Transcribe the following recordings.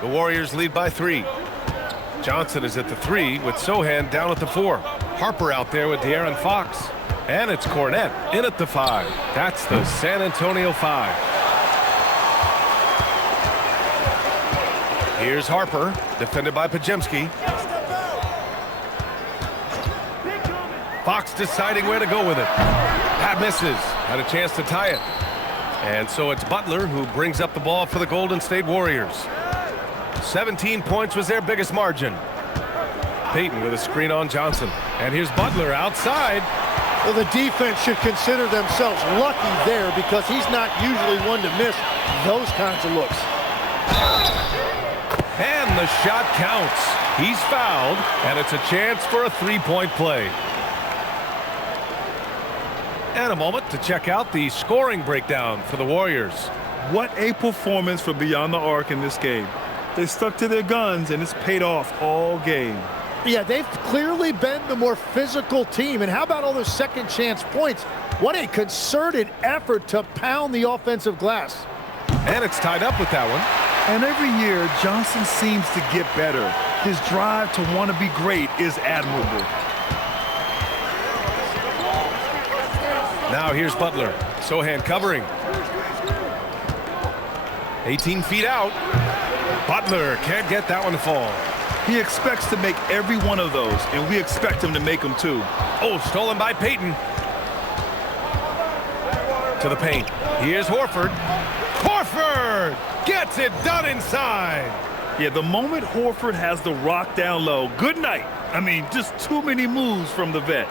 The Warriors lead by 3. Johnson is at the 3 with Sohan down at the 4. Harper out there with De'Aaron Fox. And it's Cornette in at the 5. That's the San Antonio 5. Here's Harper, defended by Pajemski. Fox deciding where to go with it. That misses. Had a chance to tie it. And so it's Butler who brings up the ball for the Golden State Warriors. 17 points was their biggest margin. Payton with a screen on Johnson. And here's Butler outside. Well, the defense should consider themselves lucky there because he's not usually one to miss those kinds of looks. And the shot counts. He's fouled, and it's a chance for a three-point play. And a moment to check out the scoring breakdown for the Warriors. What a performance for Beyond the Arc in this game. They stuck to their guns, and it's paid off all game. Yeah, they've clearly been the more physical team. And how about all those second chance points? What a concerted effort to pound the offensive glass. And it's tied up with that one. And every year, Johnson seems to get better. His drive to want to be great is admirable. Now here's Butler. Sohan covering. 18 feet out. Butler can't get that one to fall. He expects to make every one of those, and we expect him to make them too. Oh, stolen by Payton. To the paint. Here's Horford. Horford gets it done inside. Yeah, the moment Horford has the rock down low, good night. I mean, just too many moves from the vet.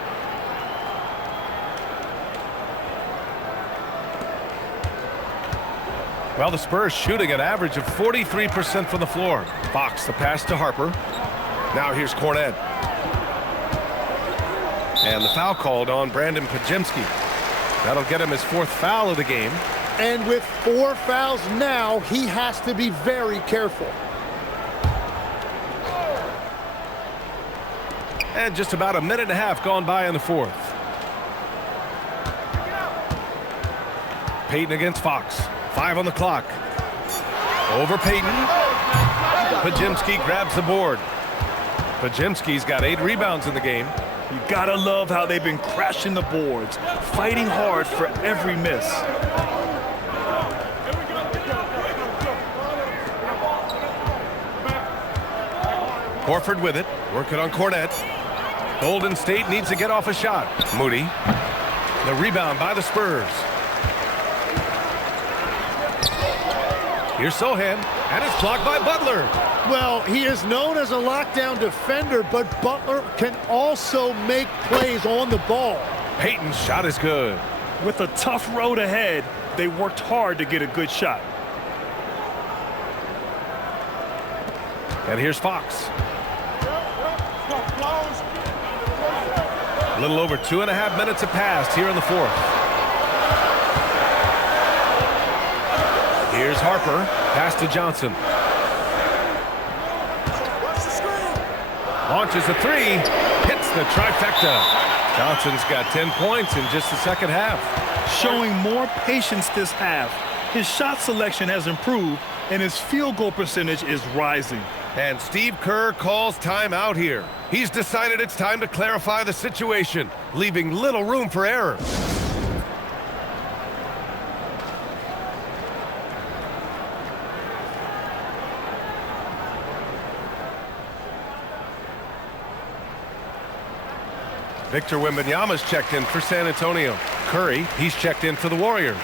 Well, the Spurs shooting an average of 43% from the floor. Fox the pass to Harper. Now here's Cornette. And the foul called on Brandon Pajemski. That'll get him his 4th foul of the game. And with 4 fouls now, he has to be very careful. And just about a minute and a half gone by in the 4th. Payton against Fox. 5 on the clock. Over Payton. Pajemski grabs the board. Pajemski's got 8 rebounds in the game. You gotta love how they've been crashing the boards, fighting hard for every miss. Horford with it, working on Cornette. Golden State needs to get off a shot. Moody. The rebound by the Spurs. Here's Sohan, and it's blocked by Butler. Well, he is known as a lockdown defender, but Butler can also make plays on the ball. Payton's shot is good. With a tough road ahead, they worked hard to get a good shot. And here's Fox. A little over 2.5 minutes have passed here in the 4th. Here's Harper, pass to Johnson. Launches a 3, hits the trifecta. Johnson's got 10 points in just the second half. Showing more patience this half. His shot selection has improved, and his field goal percentage is rising. And Steve Kerr calls timeout here. He's decided it's time to clarify the situation, leaving little room for error. Victor Wembanyama's checked in for San Antonio. Curry, he's checked in for the Warriors.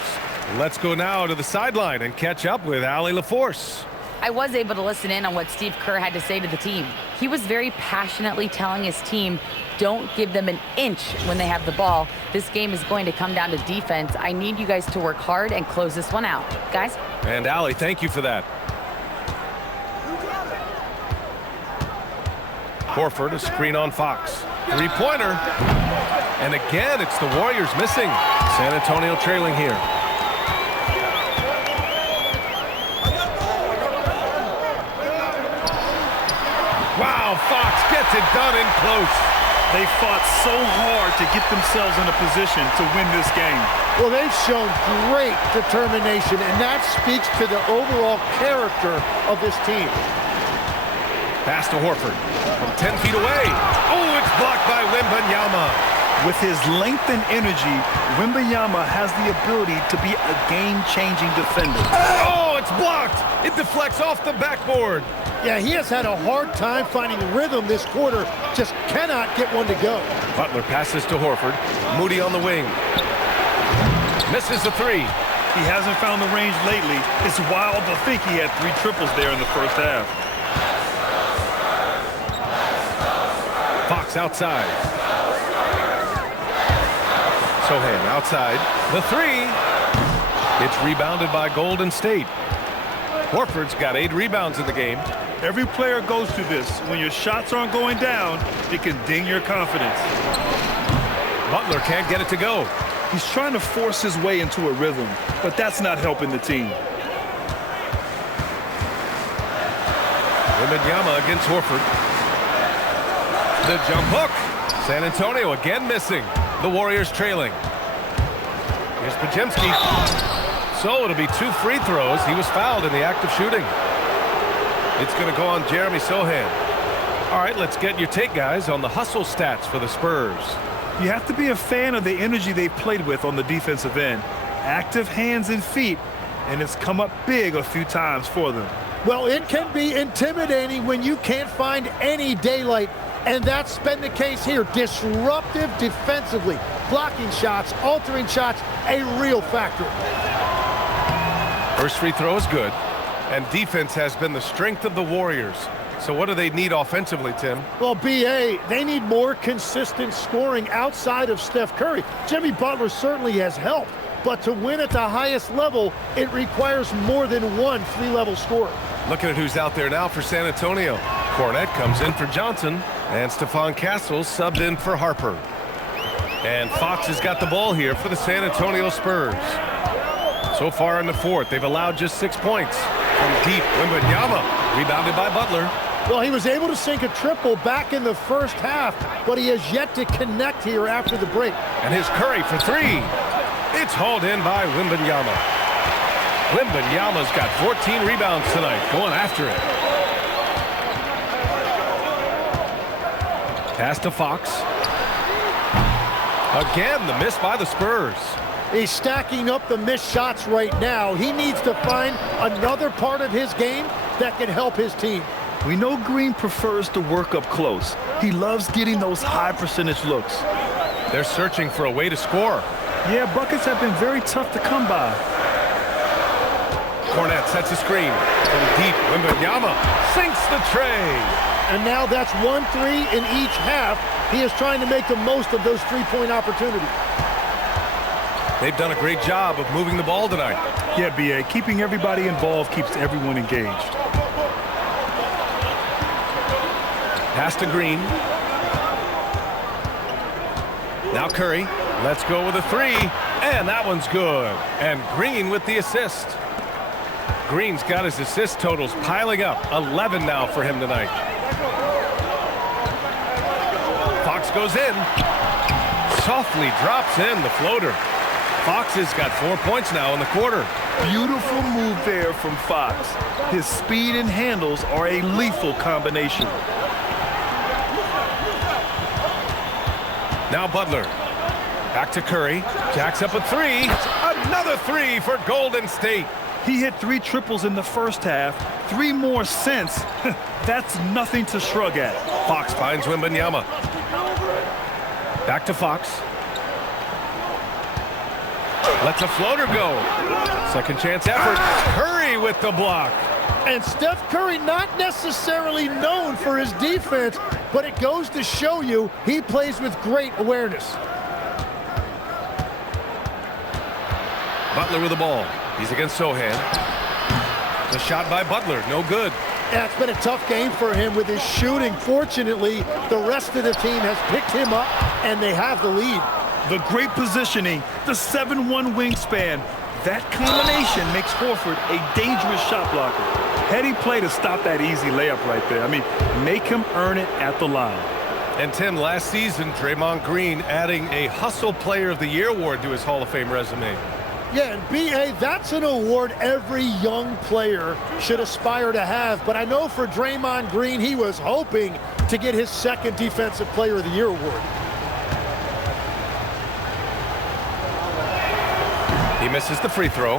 Let's go now to the sideline and catch up with Allie LaForce. I was able to listen in on what Steve Kerr had to say to the team. He was very passionately telling his team, don't give them an inch when they have the ball. This game is going to come down to defense. I need you guys to work hard and close this one out. Guys? And Allie, thank you for that. Horford, a screen on Fox. Three-pointer. And again, it's the Warriors missing. San Antonio trailing here. Wow, Fox gets it done in close. They fought so hard to get themselves in a position to win this game. Well, they've shown great determination, and that speaks to the overall character of this team. Pass to Horford from 10 feet away. Oh, it's blocked by Wembanyama. With his length and energy, Wembanyama has the ability to be a game-changing defender. Oh, it's blocked. It deflects off the backboard. Yeah, he has had a hard time finding rhythm this quarter. Just cannot get one to go. Butler passes to Horford. Moody on the wing. Misses the three. He hasn't found the range lately. It's wild to think he had 3 triples there in the first half. Fox outside. Sohan outside. The three. It's rebounded by Golden State. Horford's got 8 rebounds in the game. Every player goes through this. When your shots aren't going down, it can ding your confidence. Butler can't get it to go. He's trying to force his way into a rhythm, but that's not helping the team. Wembanyama against Horford. The jump hook. San Antonio again missing. The Warriors trailing. Here's Podziemski. So it'll be 2 free throws. He was fouled in the act of shooting. It's going to go on Jeremy Sohan. All right, let's get your take, guys, on the hustle stats for the Spurs. You have to be a fan of the energy they've played with on the defensive end. Active hands and feet, and it's come up big a few times for them. Well, it can be intimidating when you can't find any daylight, and that's been the case here. Disruptive defensively, blocking shots, altering shots, a real factor. First free throw is good, and defense has been the strength of the Warriors. So what do they need offensively, Tim? Well, B.A., they need more consistent scoring outside of Steph Curry. Jimmy Butler certainly has helped, but to win at the highest level, it requires more than one three-level scorer. Looking at who's out there now for San Antonio. Cornette comes in for Johnson, and Stephon Castles subbed in for Harper. And Fox has got the ball here for the San Antonio Spurs. So far in the fourth, they've allowed just 6 points. From deep, Wembanyama, rebounded by Butler. Well, he was able to sink a triple back in the first half, but he has yet to connect here after the break. And his Curry for 3. It's hauled in by Wembanyama. Wembanyama's got 14 rebounds tonight, going after it. Pass to Fox. Again, the miss by the Spurs. He's stacking up the missed shots right now. He needs to find another part of his game that can help his team. We know Green prefers to work up close. He loves getting those high percentage looks. They're searching for a way to score. Yeah, buckets have been very tough to come by. Cornette sets a screen. From deep, Wembanyama sinks the tray. And now that's 1-3 in each half. He is trying to make the most of those three-point opportunities. They've done a great job of moving the ball tonight. Yeah, B.A., keeping everybody involved keeps everyone engaged. Pass to Green. Now Curry. Let's go with a 3. And that one's good. And Green with the assist. Green's got his assist totals piling up. 11 now for him tonight. Fox goes in. Softly drops in the floater. Fox has got 4 points now in the quarter. Beautiful move there from Fox. His speed and handles are a lethal combination. Now Butler. Back to Curry. Jacks up a 3. Another 3 for Golden State. He hit 3 triples in the first half. 3 more since. That's nothing to shrug at. Fox finds Wembanyama. Back to Fox. Lets a floater go. Second chance effort. Curry with the block. And Steph Curry not necessarily known for his defense, but it goes to show you he plays with great awareness. Butler with the ball. He's against Sohan. The shot by Butler, no good. Yeah, it's been a tough game for him with his shooting. Fortunately, the rest of the team has picked him up, and they have the lead. The great positioning, the 7'1" wingspan. That combination makes Horford a dangerous shot blocker. Heady play to stop that easy layup right there. I mean, make him earn it at the line. And Tim, last season, Draymond Green adding a Hustle Player of the Year award to his Hall of Fame resume. Yeah, and B.A., that's an award every young player should aspire to have. But I know for Draymond Green, he was hoping to get his second Defensive Player of the Year award. He misses the free throw.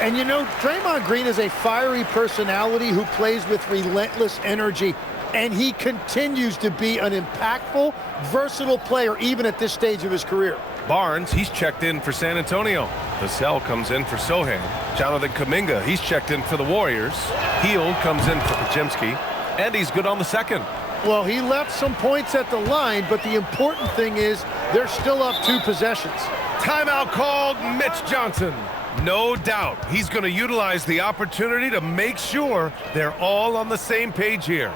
And you know, Draymond Green is a fiery personality who plays with relentless energy. And he continues to be an impactful, versatile player even at this stage of his career. Barnes, he's checked in for San Antonio. Vassell comes in for Sohan. Jonathan Kuminga, he's checked in for the Warriors. Hield comes in for Podziemski. And he's good on the second. Well, he left some points at the line, but the important thing is they're still up 2 possessions. Timeout called. Mitch Johnson. No doubt he's going to utilize the opportunity to make sure they're all on the same page here.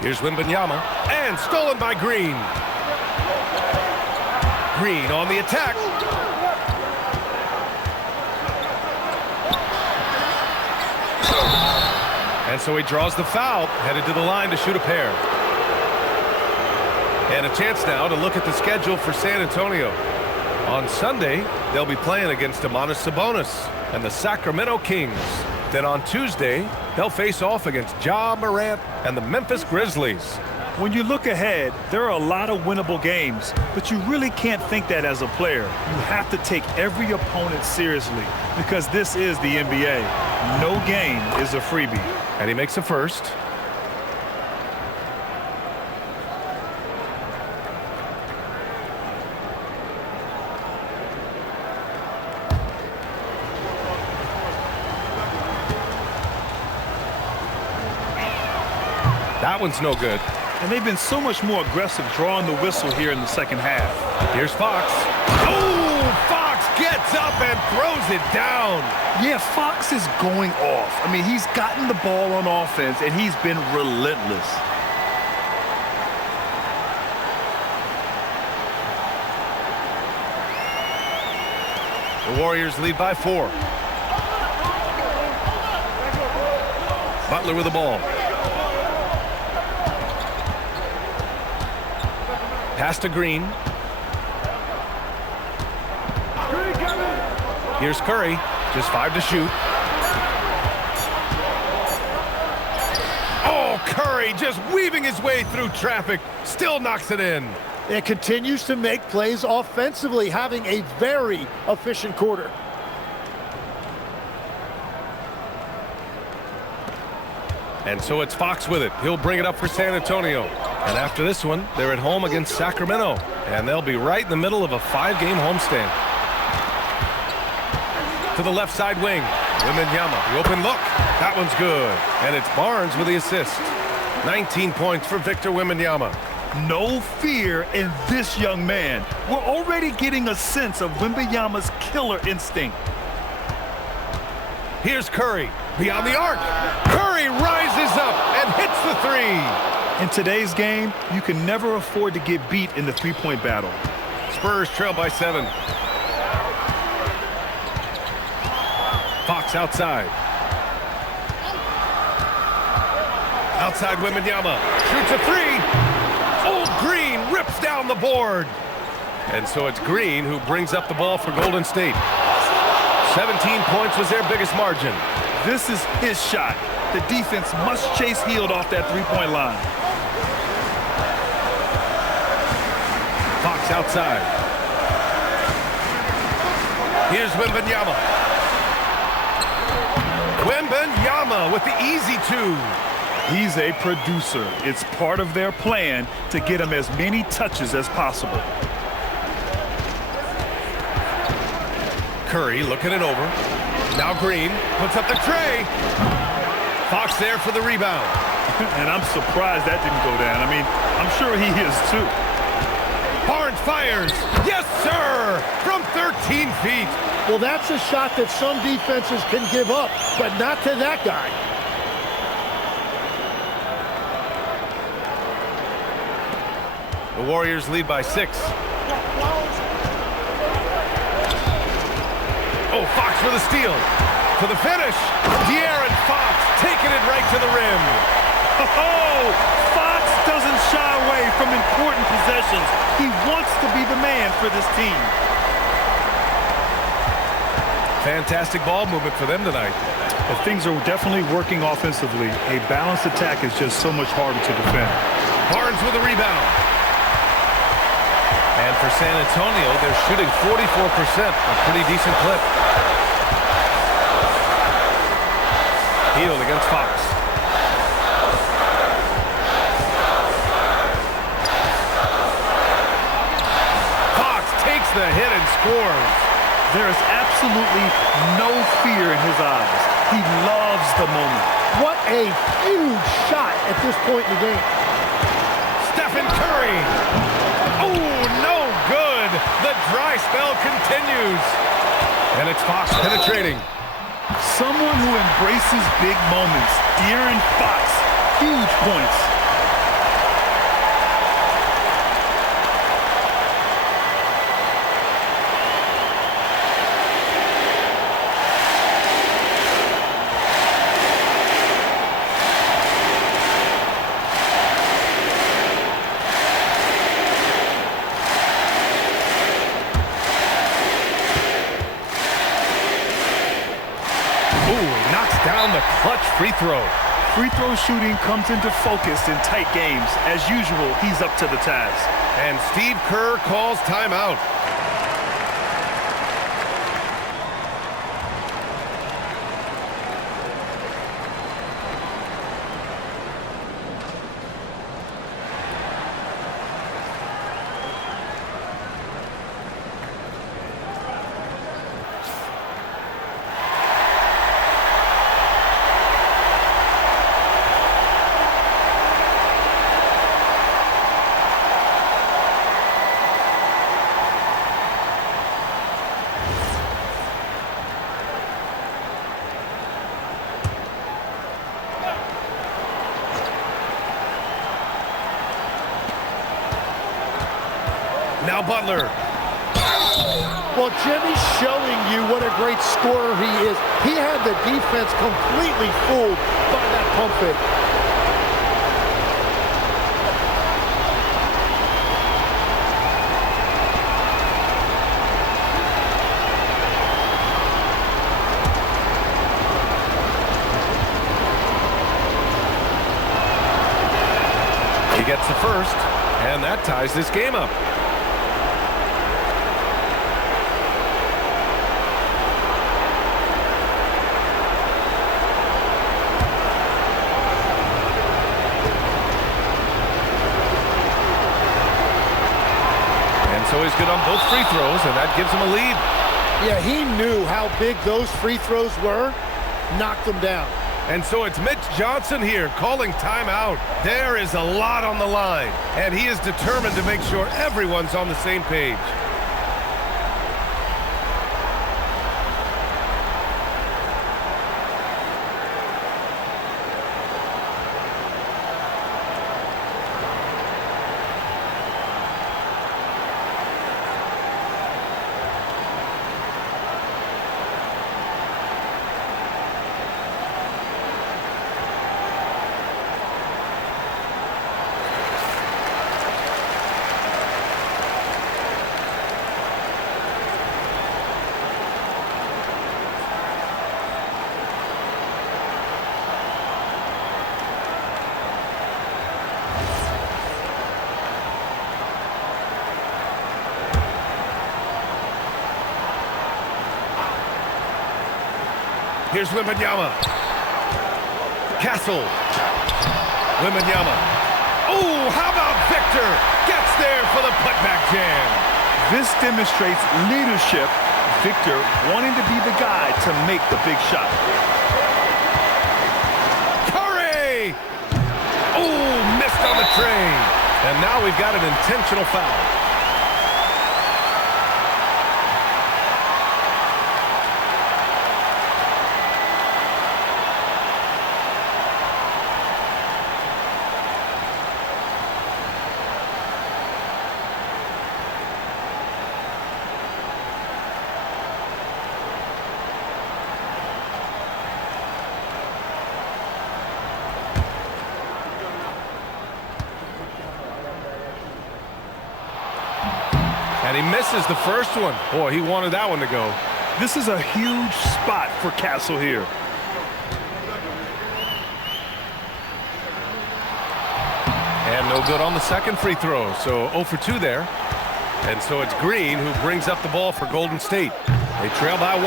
Here's Wembanyama, and stolen by Green. Green on the attack. And so he draws the foul, headed to the line to shoot a pair. And a chance now to look at the schedule for San Antonio. On Sunday, they'll be playing against Domantas Sabonis and the Sacramento Kings. Then on Tuesday, they'll face off against Ja Morant and the Memphis Grizzlies. When you look ahead, there are a lot of winnable games, but you really can't think that as a player. You have to take every opponent seriously because this is the NBA. No game is a freebie. And he makes a first. That one's no good. And they've been so much more aggressive drawing the whistle here in the second half. Here's Fox. Oh, Fox gets up and throws it down. Yeah, Fox is going off. I mean, he's gotten the ball on offense, and he's been relentless. The Warriors lead by 4. Butler with the ball. Pass to Green. Here's Curry. Just 5 to shoot. Oh, Curry just weaving his way through traffic. Still knocks it in. It continues to make plays offensively, having a very efficient quarter. And so it's Fox with it. He'll bring it up for San Antonio. And after this one, they're at home against Sacramento. And they'll be right in the middle of a 5-game homestand. To the left side wing. Wembanyama, the open look. That one's good. And it's Barnes with the assist. 19 points for Victor Wembanyama. No fear in this young man. We're already getting a sense of Wembanyama's killer instinct. Here's Curry. Beyond the arc. Curry rises up and hits the 3. In today's game, you can never afford to get beat in the three-point battle. Spurs trail by 7. Fox outside. Outside Wembanyama. Shoots a 3. Old Green rips down the board. And so it's Green who brings up the ball for Golden State. 17 points was their biggest margin. This is his shot. The defense must chase Hield off that three-point line. Fox outside. Here's Wembanyama. Wembanyama with the easy two. He's a producer. It's part of their plan to get him as many touches as possible. Curry looking it over. Now Green puts up the tray. Fox there for the rebound. And I'm surprised that didn't go down. I mean, I'm sure he is too. Barnes fires. Yes, sir! From 13 feet. Well, that's a shot that some defenses can give up, but not to that guy. The Warriors lead by 6. Oh, Fox for the steal. For the finish. De'Aaron Fox taking it right to the rim. Oh, Fox doesn't shy away from important possessions. He wants to be the man for this team. Fantastic ball movement for them tonight. But things are definitely working offensively. A balanced attack is just so much harder to defend. Barnes with a rebound. And for San Antonio, they're shooting 44%, a pretty decent clip. Hield against Fox. Fox takes the hit and scores. There is absolutely no fear in his eyes. He loves the moment. What a huge shot at this point in the game. Stephen Curry. Oh, no good. The dry spell continues. And it's Fox penetrating. Someone who embraces big moments. De'Aaron Fox. Huge points. Down the clutch free throw. Free throw shooting comes into focus in tight games. As usual, he's up to the task. And Steve Kerr calls timeout. Now Butler. Well, Jimmy's showing you what a great scorer he is. He had the defense completely fooled by that pump fake. He gets the first, and that ties this game up. So he's good on both free throws, and that gives him a lead. Yeah, he knew how big those free throws were, knocked them down. And so it's Mitch Johnson here calling timeout. There is a lot on the line, and he is determined to make sure everyone's on the same page. Here's Wembanyama. Castle. Wembanyama. Oh, how about Victor? Gets there for the putback jam. This demonstrates leadership. Victor wanting to be the guy to make the big shot. Curry! Oh, missed on the train. And now we've got an intentional foul. And he misses the first one. Boy, he wanted that one to go. This is a huge spot for Castle here. And no good on the second free throw. So 0 for 2 there. And so it's Green who brings up the ball for Golden State. They trail by 1.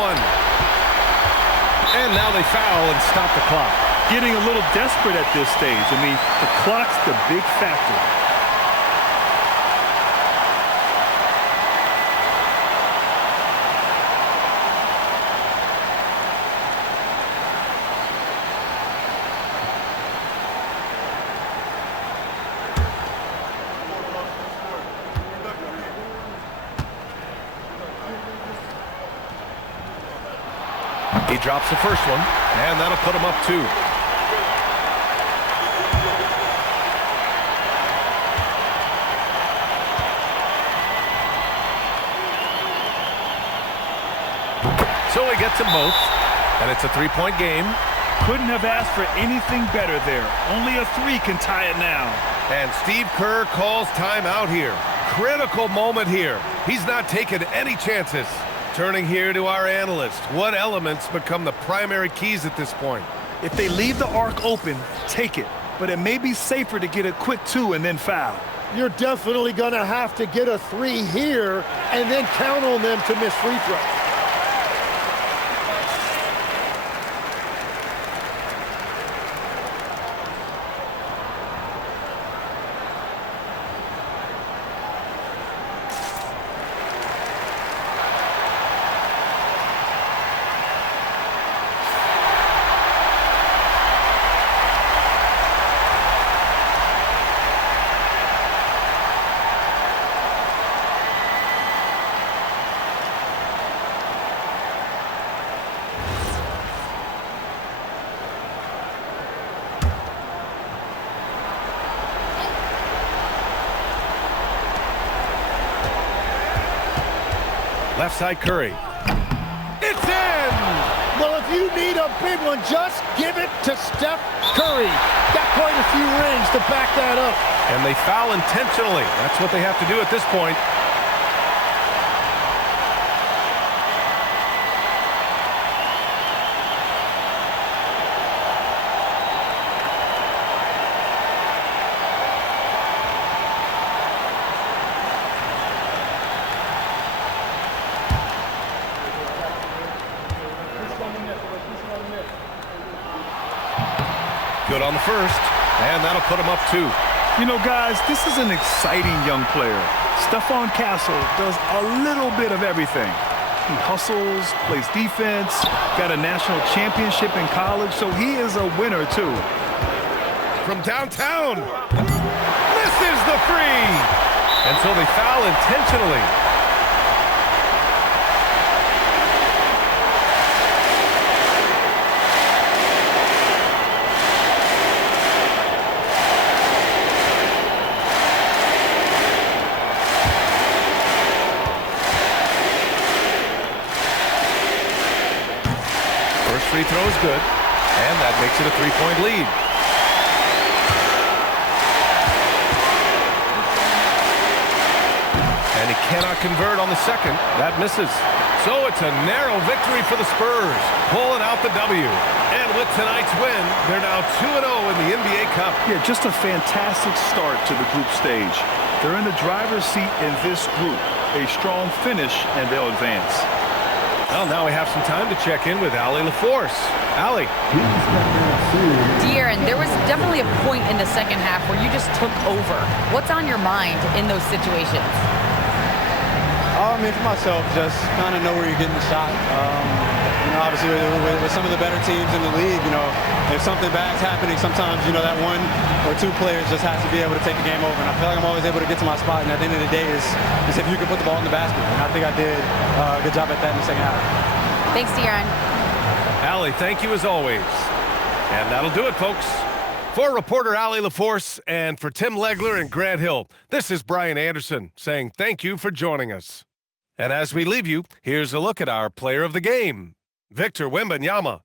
And now they foul and stop the clock. Getting a little desperate at this stage. I mean, the clock's the big factor. He drops the first one, and that'll put him up 2. So he gets them both, and it's a 3-point game. Couldn't have asked for anything better there. Only a 3 can tie it now. And Steve Kerr calls timeout here. Critical moment here. He's not taking any chances. Turning here to our analyst. What elements become the primary keys at this point? If they leave the arc open, take it. But it may be safer to get a quick 2 and then foul. You're definitely going to have to get a 3 here and then count on them to miss free throws. Left side Curry. It's in! Well, if you need a big one, just give it to Steph Curry. Got quite a few rings to back that up. And they foul intentionally. That's what they have to do at this point. Good on the first, and that'll put him up 2. You know, guys, this is an exciting young player. Stephon Castle does a little bit of everything. He hustles, plays defense, got a national championship in college, so he is a winner, too. From downtown, misses the 3. And so they foul intentionally. Free throw is good, and that makes it a 3-point lead. And he cannot convert on the second. That misses. So it's a narrow victory for the Spurs, pulling out the W. And with tonight's win, they're now 2-0 in the NBA Cup. Yeah, just a fantastic start to the group stage. They're in the driver's seat in this group. A strong finish, and they'll advance. Well, now we have some time to check in with Allie LaForce. Allie. De'Aaron, there was definitely a point in the second half where you just took over. What's on your mind in those situations? I mean, for myself, just kind of know where you're getting the shot. Obviously, with some of the better teams in the league, if something bad's happening, sometimes, that one or two players just has to be able to take the game over. And I feel like I'm always able to get to my spot. And at the end of the day, is if you can put the ball in the basket. And I think I did a good job at that in the second half. Thanks, De'Aaron. Allie, thank you as always. And that'll do it, folks. For reporter Allie LaForce and for Tim Legler and Grant Hill, this is Brian Anderson saying thank you for joining us. And as we leave you, here's a look at our player of the game, Victor Wembanyama.